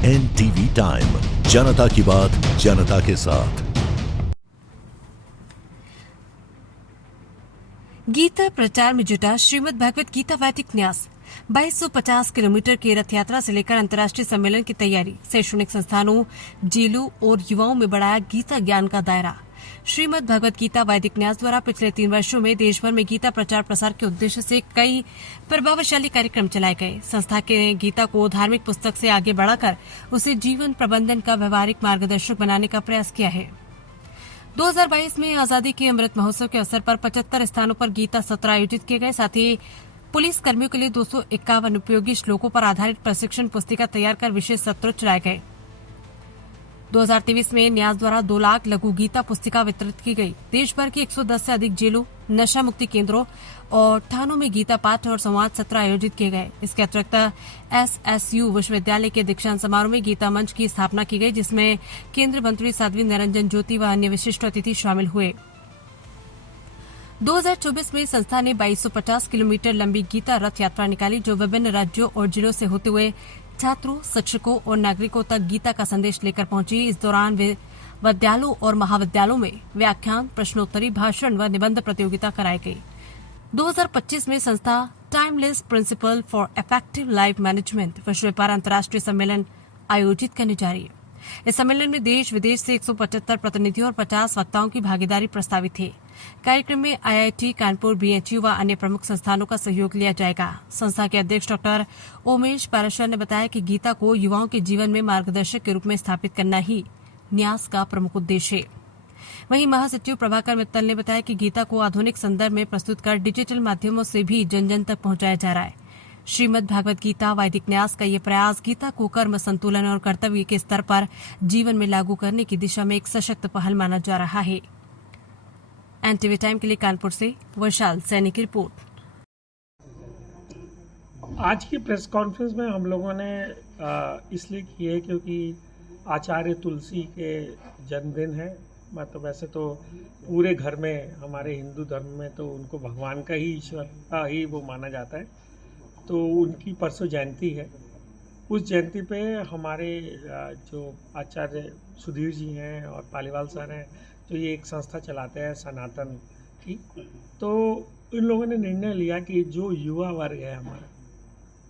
NTV time, जनता की बात जनता के साथ। गीता प्रचार में जुटा श्रीमद् भगवत गीता वैदिक न्यास। 2250 किलोमीटर की रथ यात्रा से लेकर अंतर्राष्ट्रीय सम्मेलन की तैयारी। शैक्षणिक संस्थानों, जेलों और युवाओं में बढ़ाया गीता ज्ञान का दायरा। श्रीमद् भगवत गीता वैदिक न्यास द्वारा पिछले 3 वर्षों में देश भर में गीता प्रचार प्रसार के उद्देश्य से कई प्रभावशाली कार्यक्रम चलाए गए। संस्था के गीता को धार्मिक पुस्तक से आगे बढ़ाकर उसे जीवन प्रबंधन का व्यवहारिक मार्गदर्शक बनाने का प्रयास किया है। 2022 में आजादी के अमृत महोत्सव के अवसर पर 75 स्थानों पर गीता सत्र आयोजित किए गए। साथ ही पुलिस कर्मियों के लिए 251 उपयोगी श्लोकों पर आधारित प्रशिक्षण पुस्तिका तैयार कर विशेष सत्र चलाए गए। 2023 में न्यास द्वारा 2 लाख लघु गीता पुस्तिका वितरित की गई। देश भर के 110 से अधिक जेलों, नशा मुक्ति केंद्रों और थानों में गीता पाठ और संवाद सत्र आयोजित किए गए। इसके अतिरिक्त SSU विश्वविद्यालय के दीक्षांत समारोह में गीता मंच की स्थापना की गई, जिसमें केंद्रीय मंत्री साध्वी निरंजन ज्योति व अन्य विशिष्ट अतिथि शामिल हुए। 2024 में संस्था ने 2250 किलोमीटर लंबी गीता रथ यात्रा निकाली, जो विभिन्न राज्यों और जिलों से होते हुए छात्रों, शिक्षकों और नागरिकों तक गीता का संदेश लेकर पहुंची। इस दौरान विद्यालयों और महाविद्यालयों में व्याख्यान, प्रश्नोत्तरी, भाषण व निबंध प्रतियोगिता कराई गई। 2025 में संस्था timeless principle for effective life management विश्व व्यापार अंतर्राष्ट्रीय सम्मेलन आयोजित करने जा रही है। इस सम्मेलन में देश विदेश से 175 प्रतिनिधियों और 50 वक्ताओं की भागीदारी प्रस्तावित है। कार्यक्रम में IIT कानपुर, BHU व अन्य प्रमुख संस्थानों का सहयोग लिया जाएगा। संस्था के अध्यक्ष डॉक्टर ओमेश पाराशर ने बताया कि गीता को युवाओं के जीवन में मार्गदर्शक के रूप में स्थापित करना ही न्यास का प्रमुख उद्देश्य है। वहीं महासचिव प्रभाकर मित्तल ने बताया कि गीता को आधुनिक संदर्भ में प्रस्तुत कर डिजिटल माध्यमों से भी जन जन तक पहुंचाया जा रहा है। श्रीमद् भागवत गीता वैदिक न्यास का ये प्रयास गीता को कर्म संतुलन और कर्तव्य के स्तर पर जीवन में लागू करने की दिशा में एक सशक्त पहल माना जा रहा है। NTV टाइम के लिए कानपुर से वैशाल सैनी की रिपोर्ट। आज की प्रेस कॉन्फ्रेंस में हम लोगों ने इसलिए की है क्योंकि आचार्य तुलसी के जन्मदिन है। मतलब वैसे तो पूरे घर में, हमारे हिंदू धर्म में तो उनको भगवान का ही, ईश्वर का ही वो माना जाता है। तो उनकी परसों जयंती है। उस जयंती पे हमारे जो आचार्य सुधीर जी हैं और पालीवाल सर हैं, तो ये एक संस्था चलाते हैं सनातन की। तो इन लोगों ने निर्णय लिया कि जो युवा वर्ग है हमारा,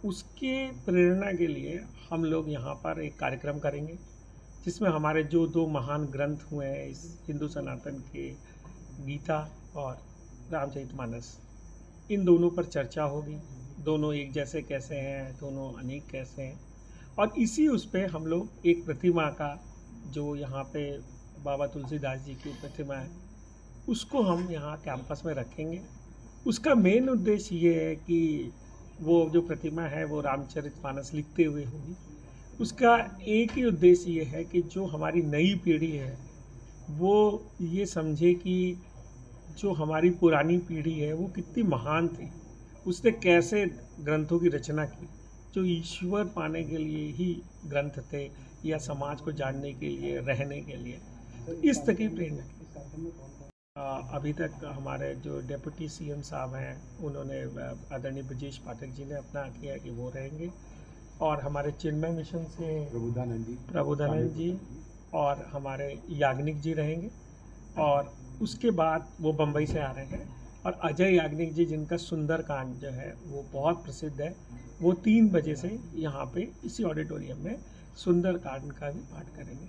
उसके प्रेरणा के लिए हम लोग यहाँ पर एक कार्यक्रम करेंगे, जिसमें हमारे जो 2 महान ग्रंथ हुए हैं इस हिंदू सनातन के, गीता और रामचरितमानस, इन दोनों पर चर्चा होगी। दोनों एक जैसे कैसे हैं, दोनों अनेक कैसे हैं, और इसी उस पे हम लोग एक प्रतिमा का, जो यहाँ पे बाबा तुलसीदास जी की प्रतिमा है, उसको हम यहाँ कैंपस में रखेंगे। उसका मेन उद्देश्य ये है कि वो जो प्रतिमा है वो रामचरितमानस लिखते हुए होगी। उसका एक ही उद्देश्य ये है कि जो हमारी नई पीढ़ी है वो ये समझे कि जो हमारी पुरानी पीढ़ी है वो कितनी महान थी, उसने कैसे ग्रंथों की रचना की, जो ईश्वर पाने के लिए ही ग्रंथ थे या समाज को जानने के लिए, रहने के लिए। तो इस तरह की प्रेरणा अभी तक हमारे जो डेप्यूटी CM साहब हैं, उन्होंने आदरणीय ब्रजेश पाठक जी ने अपना किया कि वो रहेंगे, और हमारे चिन्मय मिशन से प्रबोधानंद जी और हमारे याग्निक जी रहेंगे, और उसके बाद वो बम्बई से आ रहे हैं, और अजय याग्निक जी, जिनका सुंदरकांड जो है वो बहुत प्रसिद्ध है, वो 3 बजे से यहाँ पे इसी ऑडिटोरियम में सुंदरकांड का भी पाठ करेंगे।